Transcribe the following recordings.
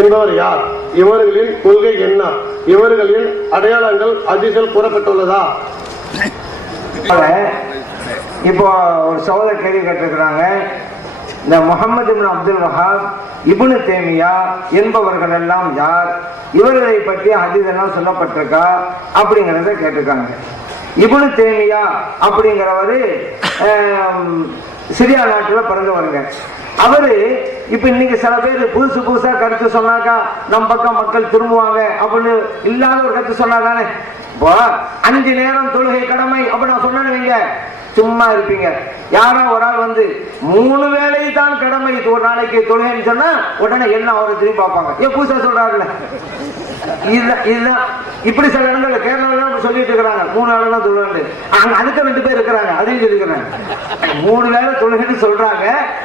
என்பவர் யார்? இவர்களின் கொள்கை என்ன? இவர்களின் அடையாளங்கள் அதிசல் கூறப்பட்டுள்ளதா? இப்போ ஒரு சகோதர கேள்வி கேட்டிருக்கிறாங்க. இந்த முகமது இப்னு அப்துல் வஹாப் இபுனு தேமியா என்பவர்கள் எல்லாம் யார்? இவர்களை பற்றி அதிதெல்லாம் சொல்லப்பட்டிருக்கா? அப்படிங்கிறத கேட்டிருக்காங்க. இபுனு தேமியா அப்படிங்கிறவரு சிரியா நாட்டில் பிறந்தவருங்க அவரு இப்ப இன்னைக்கு சில பேர் புதுசு புதுசா கருத்து சொன்னாக்கா நம்ம பக்கம் மக்கள் திரும்புவாங்க அப்படின்னு இல்லாத ஒரு கருத்து சொன்னாதானே இப்போ அஞ்சு நேரம் தொழுகை கடமை அப்படி நான் சொன்னேன்னு வைங்க சும்மா இருப்பீங்க. யாரோ ஒரு ஆள் வந்து மூணு வேளை தான் கடமை ஒரு நாளைக்கு தொழுகைன்னு சொன்னா உடனே என்ன அவரை திரும்பி பார்ப்பாங்க? ஏன் புதுசா சொல்றாருல்ல இதுதான் இதுதான் இப்படி சில இடங்கள்ல கேரளாவில் அப்படி சொல்லிட்டு இருக்கிறாங்க. மூணு வேளை தான் தொழுகண்டு. அங்க அதுக்கு ரெண்டு பேர் இருக்கிறாங்க. அதையும் சொல்லிக்கிறாங்க மூணு வேலை தொழுகைன்னு சொல்றாங்க.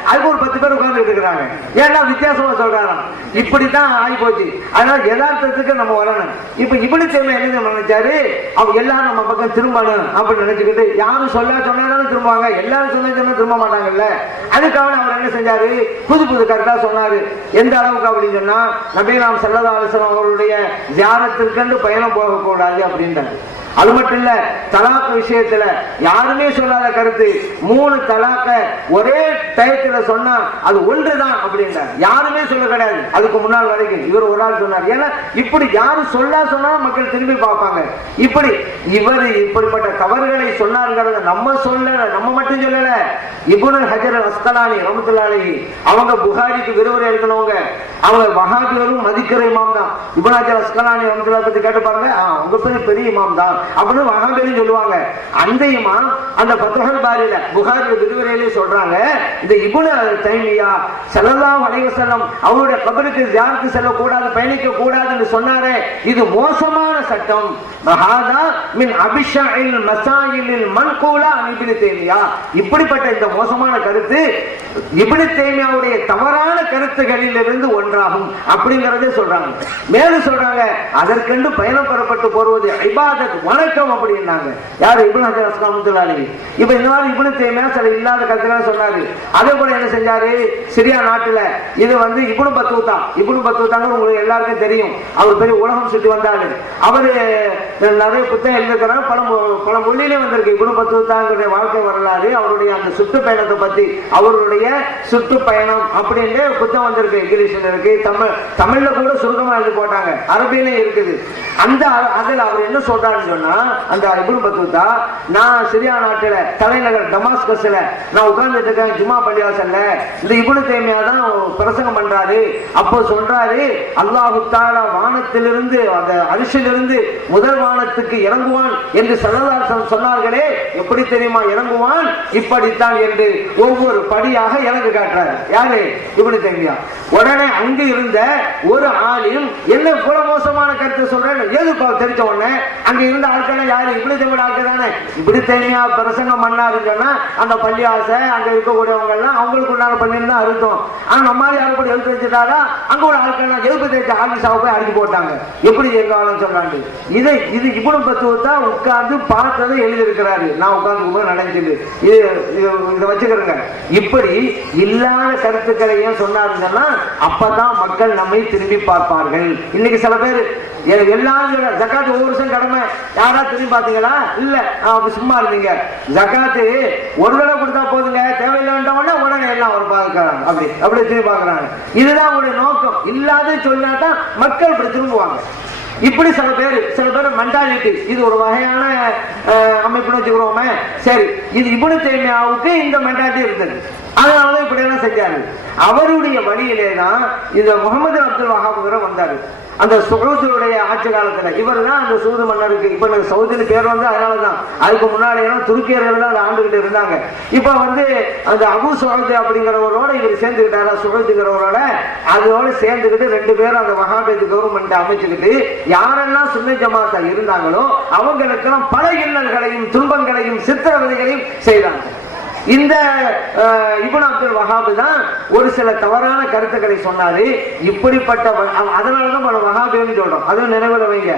அதுக்கு ஒரு பத்து பேர் உட்கார்ந்துட்டு இருக்கிறாங்க. ஏன்னா வித்தியாசமா சொல்றாங்க இப்படித்தான் ஆகி போச்சு அதனால யதார்த்தத்துக்கு நம்ம வரணும். இப்ப இப்படி தேவை என்ன நினைச்சாரு? அவங்க எல்லாரும் நம்ம பக்கம் திரும்பணும் அப்படின்னு நினைச்சுக்கிட்டு யாரும் சொல்ல சொன்னாலும் திரும்புவாங்க. எல்லாரும் சொல்ல சொன்னா திரும்ப மாட்டாங்கல்ல. அதுக்காக அவர் என்ன செஞ்சாரு? புது புது கருத்தா சொன்னாரு. எந்த அளவுக்கு அப்படின்னு சொன்னா நபீலாம் சல்லதா அவருடைய தியானத்திற்கென்று பயணம் போகக்கூடாது அப்படின்றாரு அது மட்டும் இல்ல தலாக்கு விஷயத்துல யாருமே சொல்லாத கருத்து. மூணு தலாக்க ஒரே டயத்துல சொன்னா அது ஒன்றுதான் அப்படின்றார் யாருமே சொல்ல கிடையாது. அதுக்கு முன்னாள் வரைக்கும் இவர் ஒரு ஆள் சொன்னார். ஏன்னா இப்படி யாரும் சொல்லா சொன்னா மக்கள் திரும்பி பார்ப்பாங்க. இப்படி இவர் இப்படிப்பட்ட தவறுகளை சொன்னாருங்கிறத நம்ம சொல்ல நம்ம மட்டும் சொல்லல. இபுனல் ஹஜர் அஸ்கலானி ரமத்துல்லாலி அவங்க புகாரிக்கு விரிவுரை எழுதினவங்க அவங்க வகாபிகளும் மதிக்கிற இமாம் தான் இபுன் ஹஜர் அஸ்கலானி ரமத்துல்லா பத்தி கேட்டு பாருங்க. ஆ, பேர் பெரிய இமாம் தான் அப்படின்னு மகாபேரி சொல்லுவாங்க. அந்த அந்த பத்ரஹல் பாரியில புகாரி விரிவுரையிலே சொல்றாங்க இந்த இபுன தைமியா ஸல்லல்லாஹு அலைஹி வஸல்லம் அவருடைய கபருக்கு தியானத்து செல்லக்கூடாது பயணிக்க கூடாதுன்னு சொன்னாரே. இது மோசமான சட்டம். மகாதா மின் அபிஷாயில் மசாயிலில் மன்கூலா இப்னு தேமியா இப்படிப்பட்ட இந்த மோசமான கருத்து இப்னு தேமியாவுடைய தவறான கருத்துகளில் இருந்து ஒன்றாகும் அப்படிங்கறதே சொல்றாங்க. மேலும் சொல்றாங்க அதற்கென்று பயணம் பெறப்பட்டு போடுவது ஐபாதத் வணக்கம் அப்படின்னாங்க. யாரு? இப்னு ஹஜர் அஸ்லாமுத்துல்லாலி இப்ப இந்த மாதிரி இப்னு தைமியா சில இல்லாத கருத்துக்களை சொன்னாரு. அதே போல என்ன செஞ்சாரு? சிரியா நாட்டுல இது வந்து இப்னு பத்தூத்தா. இப்னு பத்தூத்தாங்க உங்களுக்கு எல்லாருக்கும் தெரியும். அவர் பெரிய உலகம் சுற்றி வந்தாரு. அவரு நிறைய புத்தகம் எழுதிருக்கிறாங்க பல பல மொழியிலே வந்திருக்கு இப்னு பத்தூத்தாங்களுடைய வாழ்க்கை வரலாறு. அவருடைய அந்த சுற்றுப்பயணத்தை பத்தி அவருடைய சுற்றுப்பயணம் அப்படின்னு புத்தகம் வந்திருக்கு இங்கிலீஷ்ல இருக்கு. தமிழ் தமிழ்ல கூட சுருக்கமா எழுதி போட்டாங்க. அரபியிலும் இருக்குது. அந்த அதில் அவர் என்ன சொல்றாருன்னு சொன்னா அந்த நான் சிரியா தலைநகர் டமாஸ்கஸ்ல நான் உட்கார்ந்துட்டு இருக்கேன் ஜும்மா பள்ளிவாசல்ல. இந்த தான் பிரசங்கம் பண்றாரு. அப்போ சொல்றாரு அல்லாஹு தாலா வானத்திலிருந்து அந்த அரிசிலிருந்து முதல் வானத்துக்கு இறங்குவான் என்று சல்லல்லாஹு சொன்னார்களே எப்படி தெரியுமா? இறங்குவான் இப்படித்தான் என்று ஒவ்வொரு படியாக எனக்கு காட்டுறாரு. யாரு? உடனே அங்கு இருந்த ஒரு ஆளும் என்ன கூட மோசமான கருத்து சொல்றேன் ஏது தெரிஞ்ச உடனே அங்க இருந்த ஆட்கள் யாரு? இப்படி தமிழ் ஆட்கள் தானே? இப்படி தனியா பிரசங்கம் பண்ணாருன்னு இருக்கன்னா அந்த பள்ளியாசை அங்க இருக்கக்கூடியவங்க எல்லாம் அவங்களுக்கு உண்டான பள்ளின்னு தான் அர்த்தம். ஆனா நம்ம யாரும் கூட எழுத்து வச்சுட்டாரா அங்க ஒரு ஆட்கள் எழுத்து தேய்ச்ச ஆபீஸாவை போய் அடிச்சு போட்டாங்க. எப்படி இருக்காங்கன்னு ஆளும் சொன்னாண்டு இதை இது இவ்வளவு பத்துவத்தா உட்கார்ந்து பார்த்ததை எழுதியிருக்கிறாரு. நான் உட்கார்ந்து போது நடந்தது இது இதை வச்சுக்கிறேங்க. இப்படி இல்லாத கருத்துக்களையும் சொன்னாருங்கன்னா அப்பதான் மக்கள் நம்மை திரும்பி பார்ப்பார்கள். இன்னைக்கு சில பேர் எல்லாரும் ஜக்காத்து ஒவ்வொரு வருஷம் கடமை. யாரா திரும்பி பார்த்தீங்களா? இல்ல சும்மா இருந்தீங்க. ஜக்காத்து ஒரு தடவை கொடுத்தா போதுங்க. தேவையில்லைன்றவொடனே உடனே எல்லாம் ஒரு பார்க்கறாங்க. அப்படி அப்படி திரும்பி பார்க்கறாங்க. இதுதான் அவருடைய நோக்கம். இல்லாத சொன்னா தான் மக்கள் இப்படி திரும்புவாங்க. இப்படி சில பேர் சில பேர் மென்டாலிட்டி இது ஒரு வகையான அமைப்புன்னு வச்சுக்கிறோமே. சரி இது இபுனு தேமையாவுக்கு இந்த மென்டாலிட்டி இருந்தது. அதனாலதான் இப்படி எல்லாம் செஞ்சாரு. அவருடைய வழியிலே தான் இந்த முகமது அப்துல் வஹாபுரம் வந்தாரு. அந்த சவுதியுடைய ஆட்சி காலத்துல. இவர் தான் அந்த சூது மன்னருக்கு. இப்ப எனக்கு சவுதின்னு பேர் வந்து அதனாலதான். அதுக்கு முன்னாடி துருக்கியர்கள் தான் அதை ஆண்டுகிட்டு இருந்தாங்க. இப்ப வந்து அந்த அபு சவுதி அப்படிங்கிறவரோட இவர் சேர்ந்துக்கிட்டாரா சுகத்துங்கிறவரோட அதோட சேர்ந்துக்கிட்டு ரெண்டு பேரும் அந்த வகாபத்து கவர்மெண்ட் அமைச்சுக்கிட்டு யாரெல்லாம் சுன்ன ஜமாத்தா இருந்தாங்களோ அவங்களுக்கெல்லாம் பல இன்னல்களையும் துன்பங்களையும் சித்திரவதைகளையும் செய்தாங்க. இந்த அஹ், அப்துல் வஹாபு தான் ஒரு சில தவறான கருத்துக்களை சொன்னாரு. இப்படிப்பட்ட அதனாலதான் பல வஹாபின்னு சொல்றோம். அதுவும் நினைவில் வைங்க.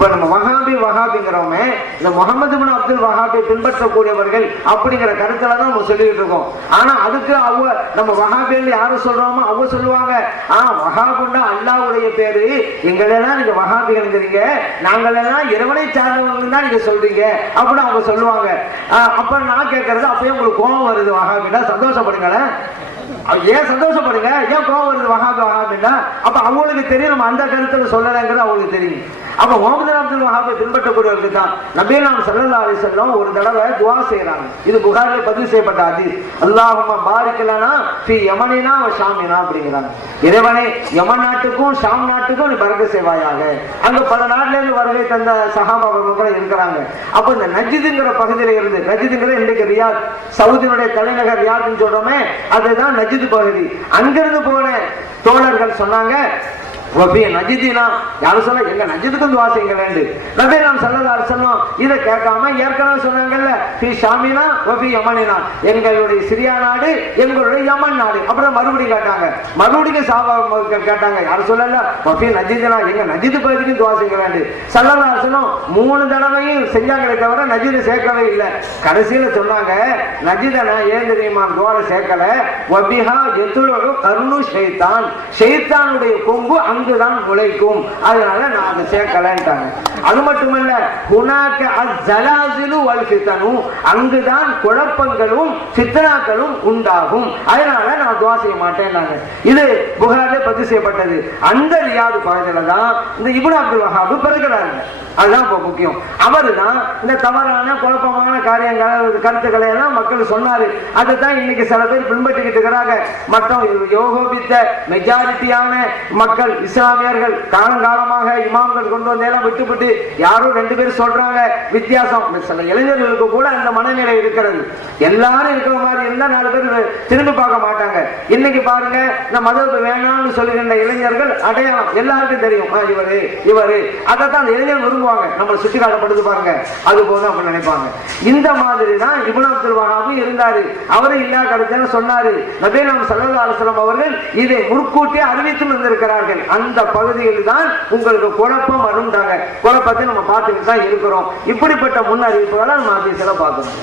இப்ப நம்ம வஹாபி வஹாபிங்கிறவங்க இந்த முகமது பின் அப்துல் வஹாபை பின்பற்றக்கூடியவர்கள் அப்படிங்கிற கருத்துல தான் நம்ம சொல்லிட்டு இருக்கோம். ஆனா அதுக்கு அவங்க நம்ம வஹாபின்னு யாரும் சொல்றோமோ அவங்க சொல்லுவாங்க. ஆ வஹாபுண்டா அல்லாவுடைய பேரு. எங்களெல்லாம் நீங்க வஹாபிங்கிறீங்க நாங்களெல்லாம் இறைவனை சார்ந்தவங்க தான் நீங்க சொல்றீங்க அப்படின்னு அவங்க சொல்லுவாங்க. அப்ப நான் கேட்கறது அப்பயும் உங்களுக்கு கோபம் வருது வஹாபின்னா சந்தோஷப்படுங்களேன். ஏன் சந்தோஷப்படுங்க? ஏன் கோவம் வருது வகாபி வகாபின்னா அப்ப அவங்களுக்கு தெரியும் நம்ம அந்த கருத்துல சொல்லலைங்கிறது அவங்களுக்கு தெரியும். அப்ப முகமது அப்துல் வஹாபை பின்பற்றக்கூடியவர்களுக்கு தான். நபியே நாம் சல்லா அலி செல்லம் ஒரு தடவை துவா செய்யறாங்க இது புகாரில் பதிவு செய்யப்பட்ட ஹதீஸ். அல்லாஹும்ம பாரிக்கலனா ஸ்ரீ யமனினா அவன் ஷாமினா அப்படிங்கிறாங்க. இறைவனே யமன் நாட்டுக்கும் ஷாம் நாட்டுக்கும் நீ பறக்க செய்வாயாக. அங்க பல நாட்டுல இருந்து வரவே தந்த சகாபாபர்கள் கூட இருக்கிறாங்க. அப்ப இந்த நஜிதுங்கிற பகுதியில இருந்து நஜிதுங்கிறது இன்றைக்கு ரியாத் சவுதியினுடைய தலைநகர் ரியாத்னு சொல்றோமே அதுதான் நஜிது பகுதி. அங்கிருந்து போன தோழர்கள் சொன்னாங்க நஜிதினா யாரும் சொல்ல எங்க நஜிதுக்கும் துவா செய்யுங்க வேண்டு. நபி நாம் சல்லல்லாஹு சொன்னோம் இதை கேட்காம ஏற்கனவே சொன்னாங்கல்ல பி ஷாமினா வபி யமனினா. எங்களுடைய சிரியா நாடு எங்களுடைய யமன் நாடு. அப்புறம் மறுபடியும் கேட்டாங்க. மறுபடியும் சாபா கேட்டாங்க. யாரும் சொல்லல? வபி நஜிதினா எங்க நஜிது பகுதிக்கு துவா செய்ய வேண்டு. சல்லல்லாஹு சொன்னோம் மூணு தடவையும் செஞ்சாங்களே தவிர நஜிது சேர்க்கவே இல்லை. கடைசியில சொன்னாங்க நஜித ஏன் தெரியுமா துவார சேர்க்கல? வபிஹா எத்துலு கருணு ஷைத்தான். ஷைத்தானுடைய கொம்பு ஒன்றுதான் உழைக்கும். அதனால நான் அதை சேர்க்கலன்ட்டாங்க. அது மட்டுமல்ல ஹுனாக்க அஸ்ஸலாசிலு வல் அங்குதான் குழப்பங்களும் சித்தனாக்களும் உண்டாகும். அதனால நான் துவா செய்ய மாட்டேன்னாங்க இது புகாரில் பதிவு செய்யப்பட்டது. அந்த ரியாது பகுதியில தான் இந்த இப்னு அப்துல் வஹாபு பிறகுறாங்க அதுதான் இப்போ முக்கியம். அவரு தான் இந்த தவறான குழப்பமான காரியங்கள் கருத்துக்களை எல்லாம் மக்கள் சொன்னாரு. அதுதான் இன்னைக்கு சில பேர் பின்பற்றிக்கிட்டு இருக்கிறாங்க. மற்றும் யோகோபித்த மெஜாரிட்டியான மக்கள் இஸ்லாமியர்கள் காலங்காலமாக இமாம்கள் கொண்டு வந்தெல்லாம் விட்டுவிட்டு யாரும் ரெண்டு பேரும் சொல்றாங்க வித்தியாசம். சில இளைஞர்களுக்கு கூட அந்த மனநிலை இருக்கிறது. எல்லாரும் இருக்கிற மாதிரி இருந்தா நாலு பேர் திரும்பி பார்க்க மாட்டாங்க. இன்னைக்கு பாருங்க இந்த மதத்தை வேணாம்னு சொல்லுகின்ற இளைஞர்கள் அடையாளம். எல்லாருக்கும் தெரியும். இவரு இவரு. அதைத்தான் அந்த இளைஞர் விரும்புவாங்க. நம்மளை சுட்டி காட்டப்படுது பாருங்க. அது போதும் அப்படி நினைப்பாங்க. இந்த மாதிரி தான் இப்னு அப்துல் வஹாபும் இருந்தாரு. அவரு இல்லா கருத்துன்னு சொன்னாரு. நபே நாம் சல்லல்லாஹு அலைஹி அவர்கள் இதை முற்கூட்டி அறிவித்து வந்திருக்கிறார்கள். அந்த பகுதியில் தான் உங்களுக்கு குழப்பம் வரும்டாங்க பற்றி நம்ம பார்த்துக்கிட்டு தான் இருக்கிறோம். இப்படிப்பட்ட முன்னறிவிப்புகளை நம்ம அதிசல பார்க்கணும்.